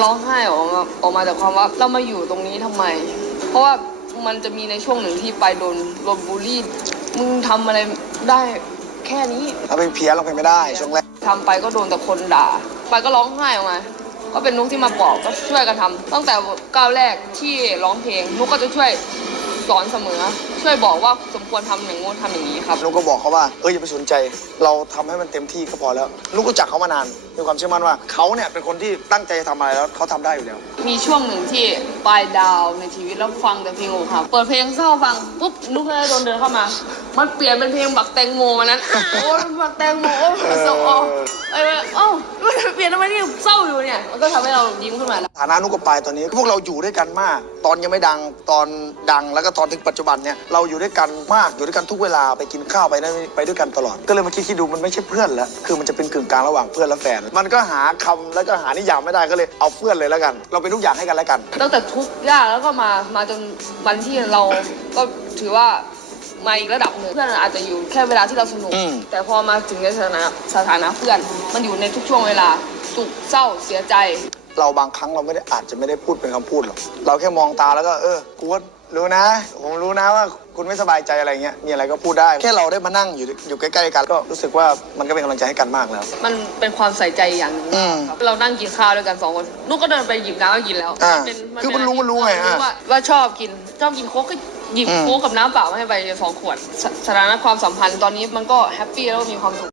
ร้องไห้ออกมาออกมาจากความว่าเรามาอยู่ตรงนี้ทำไม เพราะว่ามันจะมีในช่วงหนึ่งที่ไปโดนโดนบูลลี่ มึงทำอะไรได้แค่นี้เราเป็นเพี้ยนเราเป็นไม่ได้ช่วงแรกทำไปก็โดนแต่คนด่า ไปก็ร้องไห้ออกมาก็เป็นนุกที่มาบอกก็ช่วยกันทำตั้งแต่ก้าวแรกที่ร้องเพลงนุกก็จะช่วยสอนเสมอ ช่วยบอกว่าสมควรทำอย่างงู้นทำอย่างนี้ครับ นุกก็บอกเขาว่าเอออย่าไปสนใจ เราทำให้มันเต็มที่ก็พอแล้วนุกรู้จักเขามานานมีความเชื่อมั่นว่าเขาเนี่ยเป็นคนที่ตั้งใจจะทำอะไรแล้วเขาทำได้อยู่แล้ว มีช่วงหนึ่งที่ปลายดาวในชีวิตแล้วฟังแต่เพลงอกหักเปิดเพลงเศร้าฟังปุ๊บนุกเลยโดนเดินเข้ามา มันเปลี่ยนเป็นเพลงบักแตงโมมานั้น โอ้ยบักแตงโมโอ้ยมันเศร้าอ๋อไอ้ยเอ้า มันเปลี่ยนทำไมนี่เศร้าอยู่เนี่ย มันก็ทำให้เรายิ้มขึ้นมาแล้ว ฐานะนุกกับปายตอนนี้ พวกเราอยู่ด้วยกันมาก ตอนยังไม่ดังตอนดังแล้วก็ตอนถึงปัจจุบันเนี่ยเราอยู่ด้วยกันมากอยู่ด้วยกันทุกเวลาไปกินข้าวไปนั่นไปด้วยกันตลอด ก็เลยมาคิดคิดดูมันไม่ใช่เพื่อนแล้วคือมันจะเป็นกึ่งกลางระหว่างเพื่อนและแฟน มันก็หาคำแล้วก็หานิยามไม่ได้ก็เลยเอาเพื่อนเลยแล้วกัน เราเป็นทุกอย่างให้กันแล้วกัน ตั้งแต่ทุกข์ยากแล้วก็มา มาจนวันที่เรา ก็ถือว่ามาอีกระดับหนึ่งเพื่อนอาจจะอยู่แค่เวลาที่เราสนุก อืม แต่พอมาถึงในสถานะสถานะเพื่อน มันอยู่ในทุกช่วงเวลา สุขเศร้าเสียใจ เราบางครั้งเราไม่ได้อาจจะไม่ได้พูดเป็นคำพูดหรอกเราแค่มองตาแล้วก็เออกูก็รู้นะ ผมรู้นะว่าคุณไม่สบายใจอะไรเงี้ยมีอะไรก็พูดได้ แค่เราได้มานั่งอยู่อยู่ใกล้ๆกันก็รู้สึกว่ามันก็เป็นกำลังใจให้กันมากแล้ว มันเป็นความใส่ใจอย่างหนึ่งอืมครับเรานั่งกินข้าวด้วยกันสองคนนุกก็เดินไปหยิบน้ำมากินแล้วอ่าเป็คือมันรู้มันรู้ไงเอออะว่าว่าชอบกินชอบกินโค้กก็หยิบอืม โค้กกับน้ำเปล่ามาให้ไปสองขวดสสถานะความสัมพันธ์ตอนนี้มันก็แฮปปี้แล้วก็มีความสุข